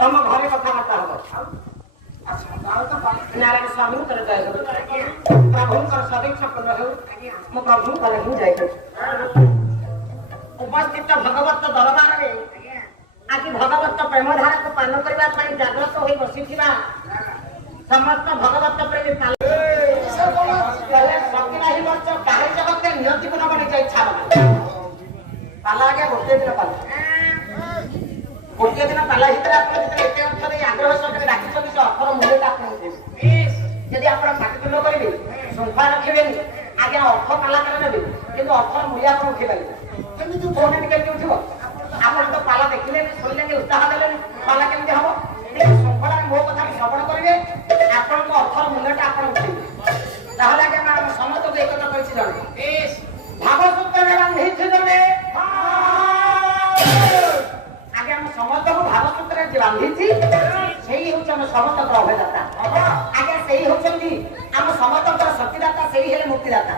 ତମ ଘରେ କଥାବାର୍ତ୍ତା ହବ नारायण स्वामी कर जय हो प्रभुଙ୍କର ସଦୀକ୍ଷା ପୂର୍ଣ୍ଣ ହେଉ ମୁଁ ପ୍ରଭୁଙ୍କର ହିଁ ଜୟ କରୁ ଉପସ୍ଥିତ ଭଗବତ ଦରବାରରେ ଆଜି ଭଗବତ ପ୍ରେମଧାରାକୁ ପାନ କରିବା ପାଇଁ ଜାଗ୍ରତ ହୋଇ ବସିଥିବା ସମସ୍ତ ଭଗବତ ପ୍ରେମୀ ଶକ୍ତି ନାହିଁ ବର୍ଷ ବାହାରି ଜଗତରେ ନିୟତିକୁ ନ ବଣି ଯାଇ ଛାଡ଼ ପାଲା ଆଜ୍ଞା ଗୋଟିଏ ଦିନ ପାଲା ଗୋଟିଏ ଦିନ ପାଲା ଭିତରେ ଆପଣ ଯେତେବେଳେ ଏତେ ଅର୍ଥ ଦେଇ ଆଗ୍ରହ ସହକାରେ ଡାକିଛନ୍ତି ସେ ଅର୍ଥର ମୂଲ୍ୟଟା ଆପଣଙ୍କୁ ଦେବେ ଯଦି ଆପଣ ପାଟିତୁଣ୍ଡ କରିବେ ଶୃଙ୍ଖଳା ରଖିବେନି ଆଜ୍ଞା ଅର୍ଥ ପାଲାକାର ନେବେ କିନ୍ତୁ ଅର୍ଥର ମୂଲ୍ୟ ଆପଣ ଉଠିପାରିବେ କେମିତି କହୁନାହାନ୍ତି କେମିତି ଉଠିବ ଆପଣ ତ ପାଲା ଦେଖିଲେନି ଶୁଣିଲେନି ଉତ୍ସାହ ଦେଲେନି ପାଲା କେମିତି ହବ ଶୃଙ୍ଖଳାରେ ମୋ କଥାକୁ ଶ୍ରବଣ କରିବେ ଆପଣଙ୍କ ଅର୍ଥର ମୂଲ୍ୟଟା ଆପଣ ଉଠେଇବେ ତାହେଲେ ଆଜ୍ଞା ସମସ୍ତଙ୍କୁ ଏକଥା କହିଛି ଜଣେ ଭାବସୂତ୍ରରେ ବାନ୍ଧିଛି ଜଣେ ଆଜ୍ଞା ଆମ ସମସ୍ତଙ୍କୁ ଭାବସୂତ୍ରରେ ବାନ୍ଧିଛି ସେଇ ହେଉଛି ଆମ ସମସ୍ତଙ୍କର ଅଭୟଦାତା ଆଜ୍ଞା ସେଇ ହେଉଛନ୍ତି ଆମ ସମସ୍ତଙ୍କର ଶକ୍ତିଦାତା ସେଇ ହେଲେ ମୁକ୍ତିଦାତା